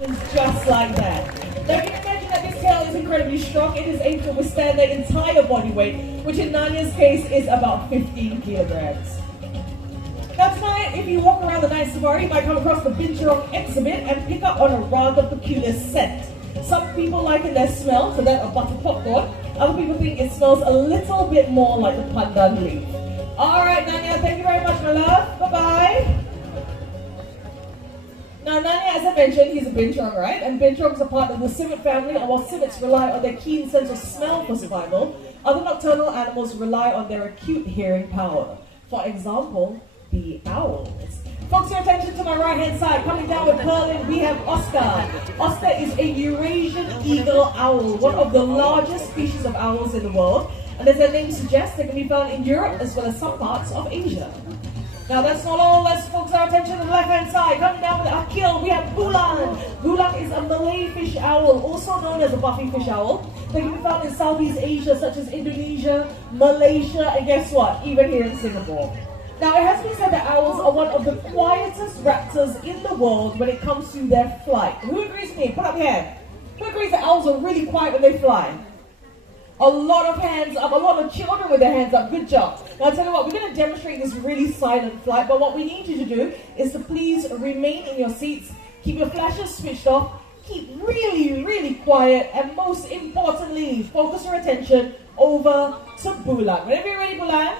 just like that. Now you can imagine that this tail is incredibly strong. It is able to withstand their entire body weight, which in Nanya's case is about 15 kilograms. Now tonight, if you walk around the night safari, you might come across the Binturong exhibit and pick up on a rather peculiar scent. Some people liken their smell to that of buttered popcorn. Other people think it smells a little bit more like the pandan leaf. Alright, Nanya, thank you very much, my love. Bye-bye. Now, Nanya, as I mentioned, he's a Binturong, right? And Binturong's a part of the civet family, and while civets rely on their keen sense of smell for survival, other nocturnal animals rely on their acute hearing power. For example, the owls. Focus your attention to my right-hand side. Coming down with Perlin, we have Oscar. Oscar is a Eurasian eagle owl, one of the largest species of owls in the world. And as their name suggests, they can be found in Europe as well as some parts of Asia. Now that's not all, let's focus our attention to the left-hand side. Coming down with Akil, we have Bulan. Bulan is a Malay fish owl, also known as a buffy fish owl. They can be found in Southeast Asia, such as Indonesia, Malaysia, and guess what? Even here in Singapore. Now, it has been said that owls are one of the quietest raptors in the world when it comes to their flight. Who agrees with me? Put up your hand. Who agrees that owls are really quiet when they fly? A lot of hands up, a lot of children with their hands up. Good job. Now, I'll tell you what, we're going to demonstrate this really silent flight, but what we need you to do is to please remain in your seats, keep your flashes switched off, keep really, really quiet, and most importantly, focus your attention over to Bulan. Whenever you're ready, Bulan.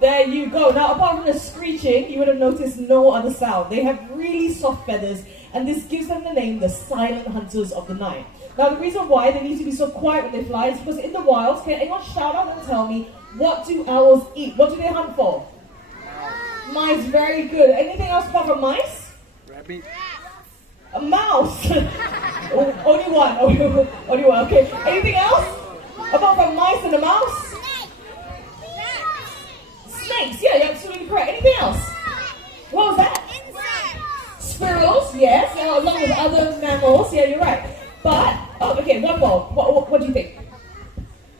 There you go. Now, apart from the screeching, you would have noticed no other sound. They have really soft feathers, and this gives them the name the silent hunters of the night. Now, the reason why they need to be so quiet when they fly is because in the wilds, can anyone shout out and tell me, what do owls eat? What do they hunt for? Mice, very good. Anything else apart from mice? Rabbit. A mouse. Oh, only one. Only one. Okay. Anything else? Apart from mice and a mouse? Snakes, yeah, you're absolutely correct. Anything else? What was that? Insects. Squirrels, yes, along with other mammals, yeah, you're right. But, oh, okay, one more. What do you think?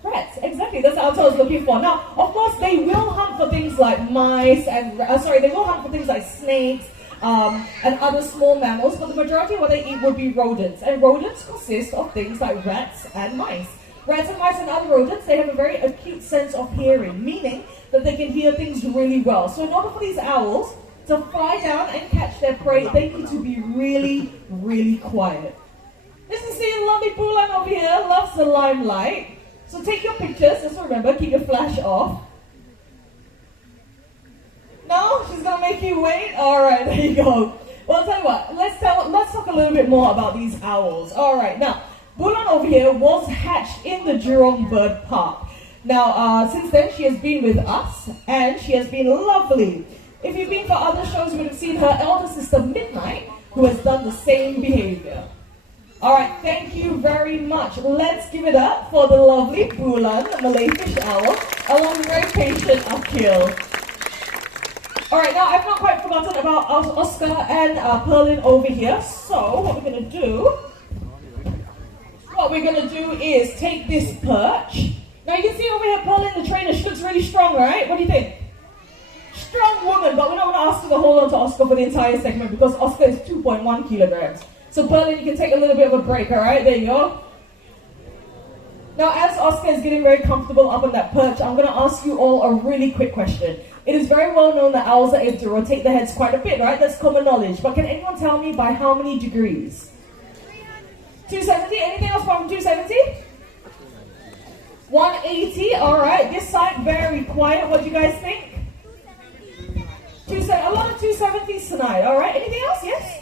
Rats, exactly, that's what I was looking for. Now, of course, they will hunt for things like mice and, they will hunt for things like snakes and other small mammals, but the majority of what they eat would be rodents. And rodents consist of things like rats and mice. Rats and mice and other rodents, they have a very acute sense of hearing, meaning that they can hear things really well. So in order for these owls to fly down and catch their prey, they need to be really, really quiet. This is seeing lovely Bulan over here, loves the limelight. So take your pictures, just remember, keep your flash off. No? She's gonna make you wait? Alright, there you go. Well, I'll tell you what, let's talk a little bit more about these owls. Alright, now, Bulan over here was hatched in the Jurong Bird Park. Now, since then, she has been with us, and she has been lovely. If you've been for other shows, you would have seen her elder sister, Midnight, who has done the same behavior. Alright, thank you very much. Let's give it up for the lovely Bulan, the Malay fish owl, along with very patient Akil. Alright, now I've not quite forgotten about Oscar and Perlin over here, so what we're going to do is take this perch. Now you can see over here, Perlin, the trainer, she looks really strong, right? What do you think? Strong woman, but we're not going to ask her to hold on to Oscar for the entire segment because Oscar is 2.1 kilograms. So Perlin, you can take a little bit of a break, all right? There you go. Now, as Oscar is getting very comfortable up on that perch, I'm going to ask you all a really quick question. It is very well known that owls are able to rotate their heads quite a bit, right? That's common knowledge. But can anyone tell me by how many degrees? 270? Anything else from 270? 180, all right. This side, very quiet. What do you guys think? 270. A lot of 270s tonight, all right. Anything else? Yes?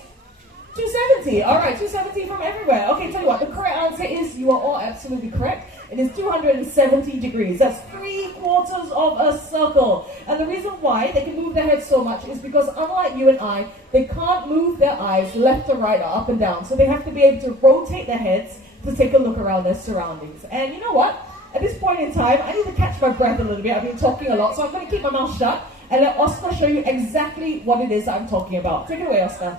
270, all right. 270 from everywhere. Okay, tell you what, the correct answer is, you are all absolutely correct. It is 270 degrees. That's 3/4 of a circle. And the reason why they can move their heads so much is because unlike you and I, they can't move their eyes left or right or up and down. So they have to be able to rotate their heads to take a look around their surroundings. And you know what? At this point in time, I need to catch my breath a little bit. I've been talking a lot, so I'm going to keep my mouth shut and let Oscar show you exactly what it is I'm talking about. Take it away, Oscar.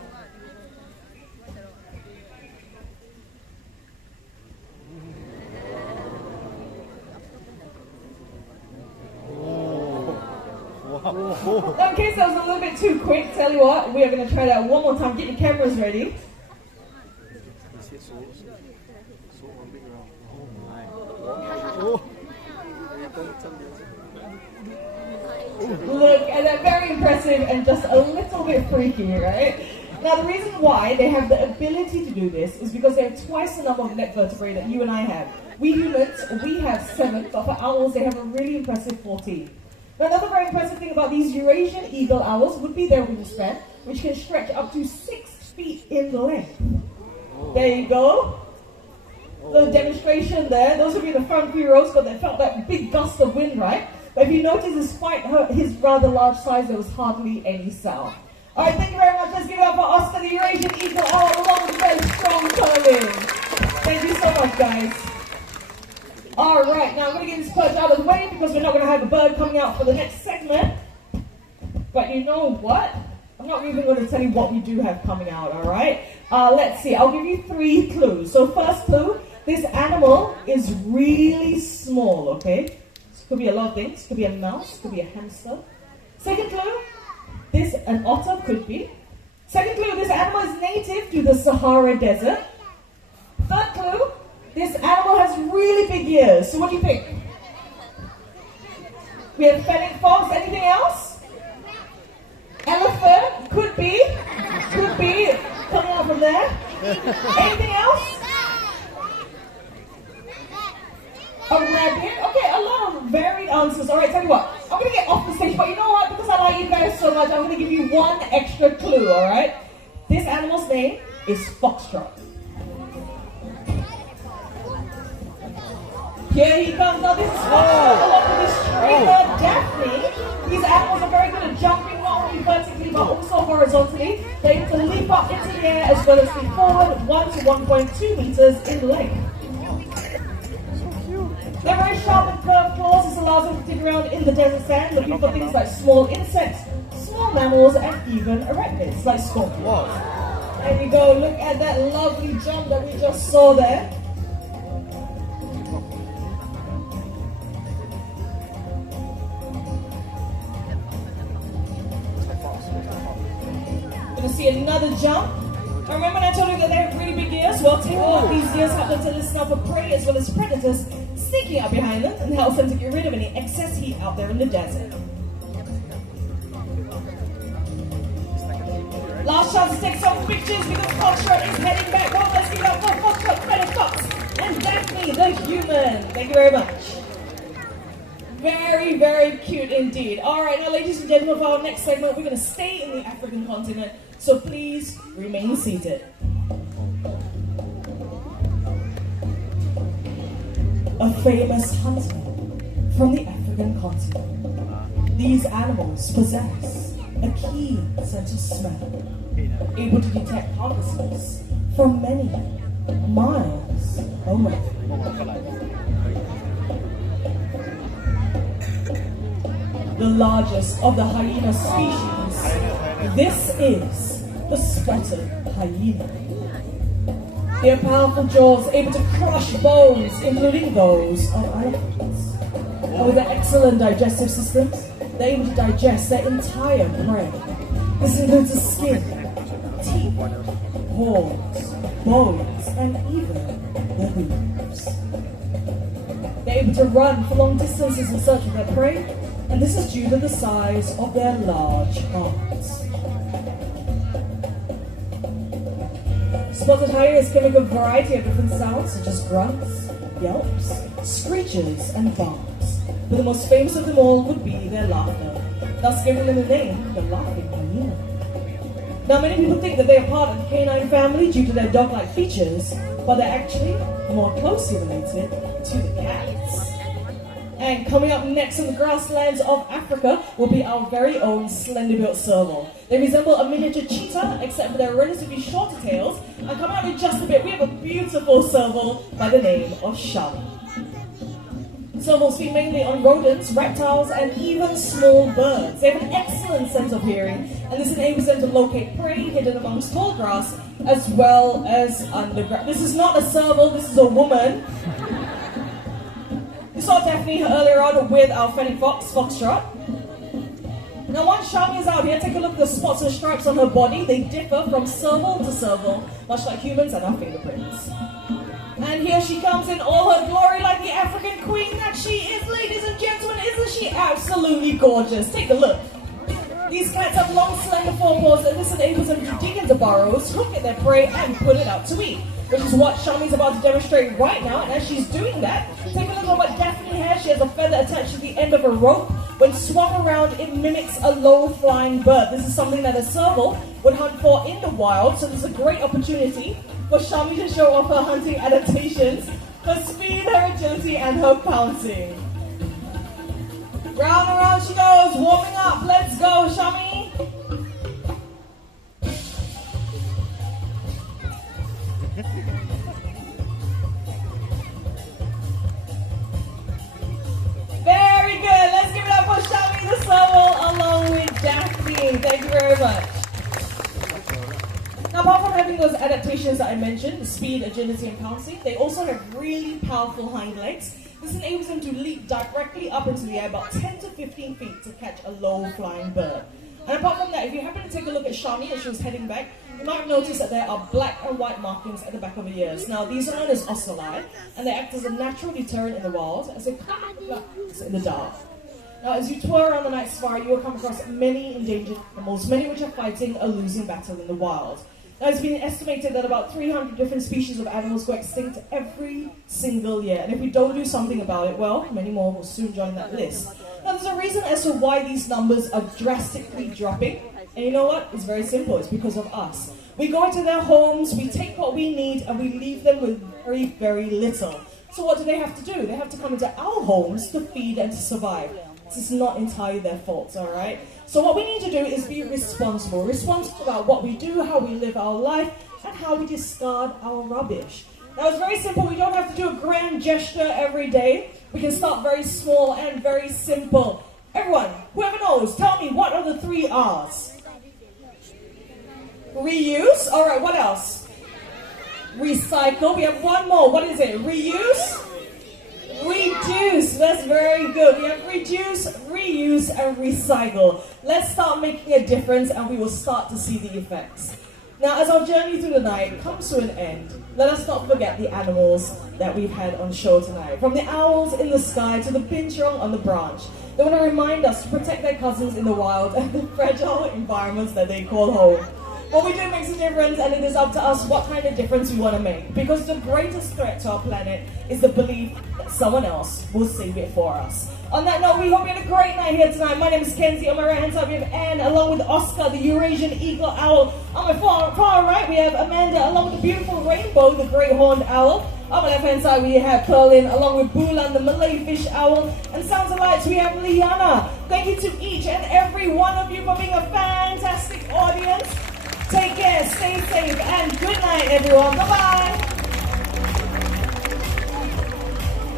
Okay, case that was a little bit too quick, tell you what, we are going to try that one more time. Get your cameras ready. Look, and they're very impressive and just a little bit freaky, right? Now, the reason why they have the ability to do this is because they have twice the number of neck vertebrae that you and I have. We humans, we have 7, but for owls, they have a really impressive 14. Now, another very impressive thing about these Eurasian eagle owls would be their wingspan, which can stretch up to 6 feet in length. There you go. The demonstration there. Those of you in the front few rows got that, felt that big gust of wind, right? But if you notice, despite his rather large size, there was hardly any sound. All right, thank you very much. Let's give it up for Oscar, the Eurasian eagle owl, along with very strong curling. Thank you so much, guys. All right, now I'm going to get this perch out of the way because we're not going to have a bird coming out for the next segment. But you know what? I'm not even going to tell you what we do have coming out, all right? Let's see. I'll give you 3 clues. So first clue, this animal is really small, okay? This could be a lot of things. It could be a mouse, could be a hamster. Second clue, an otter could be. Second clue, this animal is native to the Sahara Desert. Third clue, this animal has really big ears. So what do you think? We have fennec fox. Anything else? Elephant could be coming out from there. Anything else? A rabbit. Okay, a lot of varied answers. All right, tell you what. I'm going to get off the stage, but you know what? Because I like you guys so much, I'm going to give you one extra clue, all right? This animal's name is Foxtrot. Here he comes. Now, this is Foxtrot along with his trainer, Daphne. These animals are very good at jumping, not only vertically, but also horizontally. They're able to leap up into the air as well as leap forward 1 to 1.2 meters in length. They're very sharp and curved claws. This allows them to dig around in the desert sand, looking for things like small insects, small mammals, and even arachnids like scorpions. There you go. Look at that lovely jump that we just saw there. Gonna see another jump. I remember when I told you that they have really big ears? Well, taking out these ears help them to listen out for prey as well as predators sneaking up behind them and helps them to get rid of any excess heat out there in the desert. Last chance to take some pictures because Foxtrot is heading back home. Let's give it up for Foxtrot, Fennec Fox, and Daphne the human. Thank you very much. Very, very cute indeed. All right, now ladies and gentlemen, for our next segment, we're going to stay in the African continent. So please remain seated. A famous huntsman from the African continent. These animals possess a keen sense of smell, able to detect harvesters from many miles away. The largest of the hyena species, this is the spotted hyena. Their powerful jaws able to crush bones, including those of elephants. And with their excellent digestive systems, they're able to digest their entire prey. This includes the skin, teeth, horns, bones, and even the hooves. They're able to run for long distances in search of their prey, and this is due to the size of their large hearts. Spotted hyenas can make a variety of different sounds such as grunts, yelps, screeches, and barks. But the most famous of them all would be their laughter, thus giving them the name, the laughing hyena. Now many people think that they are part of the canine family due to their dog-like features, but they're actually more closely related to the cats. And coming up next in the grasslands of Africa will be our very own slender-built serval. They resemble a miniature cheetah, except for their relatively shorter tails. And coming up in just a bit, we have a beautiful serval by the name of Shali. Servals feed mainly on rodents, reptiles, and even small birds. They have an excellent sense of hearing, and this enables them to locate prey hidden amongst tall grass, as well as underground. This is not a serval, this is a woman. We saw Daphne earlier on with our Fennec Fox, Foxtrot. Now once Shami is out here, take a look at the spots and stripes on her body. They differ from serval to serval, much like humans and our fingerprints. And here she comes in all her glory like the African queen that she is, ladies and gentlemen. Isn't she absolutely gorgeous? Take a look. These cats have long, slender forepaws, and this enables them to dig into burrows, hook at their prey, and put it out to eat. Which is what Shami's about to demonstrate right now. And as she's doing that, take a look at what Daphne has. She has a feather attached to the end of a rope. When swung around, it mimics a low-flying bird. This is something that a serval would hunt for in the wild, so this is a great opportunity for Shami to show off her hunting adaptations, her speed, her agility, and her pouncing. Round and round she goes, warming up. Let's go, Shami. Very good. Let's give it up for Shami the serval along with Daphne. Thank you very much. Now, apart from having those adaptations that I mentioned, the speed, agility, and pouncing, they also have really powerful hind legs. This enables them to leap directly up into the air about 10 to 15 feet to catch a low-flying bird. And apart from that, if you happen to take a look at Shami as she was heading back, you might notice that there are black and white markings at the back of her ears. Now, these are known as ocelli, and they act as a natural deterrent in the wild as they camouflage in the dark. Now, as you tour around the night safari, you will come across many endangered animals, many which are fighting a losing battle in the wild. Now, it's been estimated that about 300 different species of animals go extinct every single year. And if we don't do something about it, well, many more will soon join that list. Now, there's a reason as to why these numbers are drastically dropping. And you know what? It's very simple. It's because of us. We go into their homes, we take what we need, and we leave them with very, very little. So what do they have to do? They have to come into our homes to feed and to survive. This is not entirely their fault, all right? So what we need to do is be responsible. Responsible about what we do, how we live our life, and how we discard our rubbish. Now, it's very simple. We don't have to do a grand gesture every day. We can start very small and very simple. Everyone, whoever knows, tell me, what are the 3 R's? Reuse. All right, what else? Recycle. We have one more. What is it? Reuse? Reduce. That's very good. We have reduce, reuse, and recycle. Let's start making a difference, and we will start to see the effects. Now, as our journey through the night comes to an end, let us not forget the animals that we've had on show tonight. From the owls in the sky to the binturong on the branch. They want to remind us to protect their cousins in the wild and the fragile environments that they call home. What we do makes a difference, and it is up to us what kind of difference we want to make. Because the greatest threat to our planet is the belief that someone else will save it for us. On that note, we hope you had a great night here tonight. My name is Kenzie. On my right hand side, we have Anne, along with Oscar, the Eurasian eagle owl. On my far right, we have Amanda, along with the beautiful Rainbow, the great horned owl. On my left hand side, we have Perlin, along with Bulan, the Malay fish owl. And sounds of lights, we have Liana. Thank you to each and every one of you for being a fantastic audience. Take care, stay safe, and good night, everyone. Bye-bye.